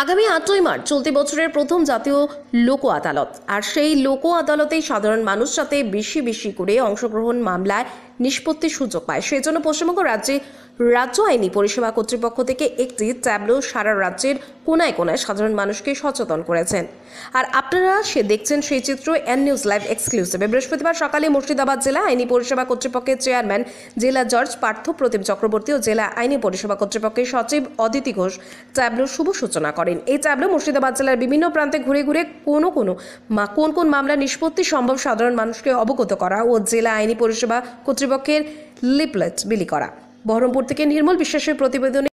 আগামী 8ই মার্চ চলতি বছরের প্রথম জাতীয় লোক আদালত। আর সেই লোক আদালতেই সাধারণ মানুষ যাতে বেশি বেশি করে অংশগ্রহণ, মামলায় নিষ্পত্তির সুযোগ পায়, সেই জন্য পশ্চিমবঙ্গ রাজ্য আইনি পরিষেবা কর্তৃপক্ষ থেকে একটি ট্যাবলো সারা রাজ্যের কোনায় কোনায় সাধারণ মানুষকে সচেতন করেছেন। আর আপনারা দেখছেন সেই চিত্র এন নিউজ লাইভ এক্সক্লুসিভে। বৃহস্পতিবার সকালে মুর্শিদাবাদ জেলা আইনি পরিষেবা কর্তৃপক্ষের চেয়ারম্যান জেলা জজ পার্থ প্রতিম চক্রবর্তী ও জেলা আইনি পরিষেবা কর্তৃপক্ষের সচিব অদিতি ঘোষ ট্যাবলোর শুভ সূচনা করেন। এই ট্যাবলো মুর্শিদাবাদ জেলার বিভিন্ন প্রান্তে ঘুরে ঘুরে কোন কোন মামলা নিষ্পত্তি সম্ভব সাধারণ মানুষকে অবগত করা ও জেলা আইনি পরিষেবা কর্তৃপক্ষের লিফলেট বিলি করা। বহরমপুর থেকে নির্মল বিশ্বাসের প্রতিবেদনে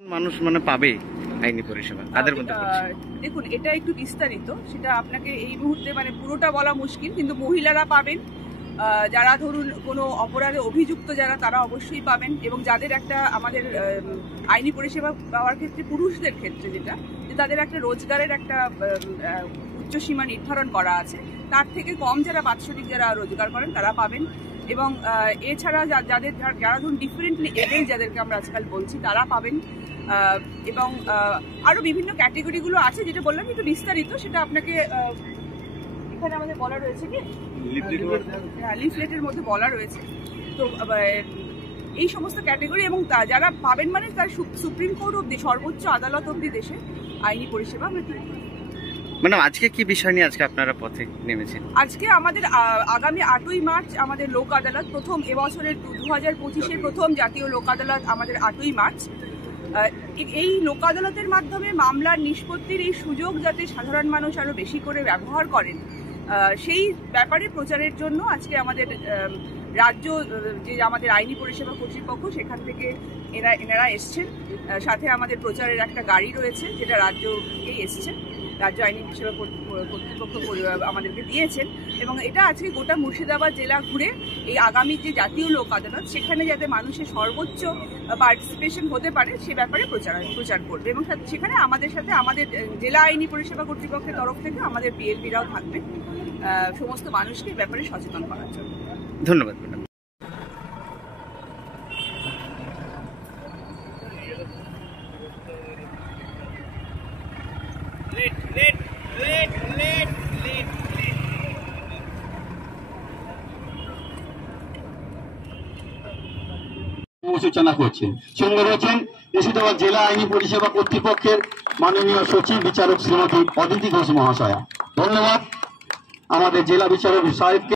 মানুষ পাবে আইনি পরিষেবা কাদের মধ্যে দেখুন, এটা একটু বিস্তারিত, সেটা আপনাকে এই মুহূর্তে পুরোটা বলা মুশকিল, কিন্তু মহিলারা পাবেন, যারা ধরুন কোনো অপরাধে অভিযুক্ত যারা, তারা অবশ্যই পাবেন, এবং যাদের একটা আমাদের আইনি পরিষেবা পাওয়ার ক্ষেত্রে পুরুষদের ক্ষেত্রে যেটা যে তাদের একটা রোজগারের একটা উচ্চসীমা নির্ধারণ করা আছে, তার থেকে কম যারা বাৎসরিক যারা রোজগার করেন তারা পাবেন। এবং এছাড়া যারা ধরুন ডিফারেন্টলি এবেল যাদেরকে আমরা আজকাল বলছি তারা পাবেন। এবং আরো বিভিন্ন ক্যাটেগরিগুলো আছে, যেটা বললাম একটু বিস্তারিত, সেটা আপনাকে এখানে আমাদের বলা রয়েছে, কি লিফলেটের মধ্যে বলা রয়েছে। তো এই সমস্ত ক্যাটেগরি এবং যারা পাবেন তার সুপ্রিম কোর্ট অব্দি, সর্বোচ্চ আদালত অব্দি দেশে আইনি পরিষেবা আমরা দিই। ম্যাডাম, আজকে কি বিষয় নিয়ে আজকে আপনারা পথে নেমেছেন? আজকে আমাদের আগামী 8ই মার্চ আমাদের লোক আদালত, প্রথম এবছরের 2025-এর প্রথম জাতীয় লোক আদালত আমাদের 8ই মার্চ। এই লোক আদালতের মাধ্যমে মামলার নিষ্পত্তির এই সুযোগ যাতে সাধারণ মানুষ আরো বেশি করে ব্যবহার করেন, সেই ব্যাপারে প্রচারের জন্য আজকে আমাদের রাজ্য যে আমাদের আইনি পরিষেবা কর্তৃপক্ষ, সেখান থেকে এনারা এসছেন। সাথে আমাদের প্রচারের একটা গাড়ি রয়েছে, যেটা রাজ্যকেই এসছে, রাজ্য আইনি পরিষেবা কর্তৃপক্ষ আমাদেরকে দিয়েছেন। এবং এটা আজকে গোটা মুর্শিদাবাদ জেলা ঘুরে এই আগামী যে জাতীয় লোক আদালত, সেখানে যাতে মানুষের সর্বোচ্চ পার্টিসিপেশন হতে পারে সে ব্যাপারে প্রচার করবে। এবং সেখানে আমাদের সাথে আমাদের জেলা আইনি পরিষেবা কর্তৃপক্ষের তরফ থেকে আমাদের পিএলপিরাও থাকবে সমস্ত মানুষকে এই ব্যাপারে সচেতন করার জন্য। ধন্যবাদ ম্যাডাম। সূচনা করছেন। সঙ্গে রয়েছেন মুর্শিদাবাদ জেলা আইনি পরিষেবা কর্তৃপক্ষের মাননীয় সচিব বিচারক শ্রীমতী অদিতি ঘোষ মহাশয়া। ধন্যবাদ আমাদের জেলা বিচারক সাহেবকে।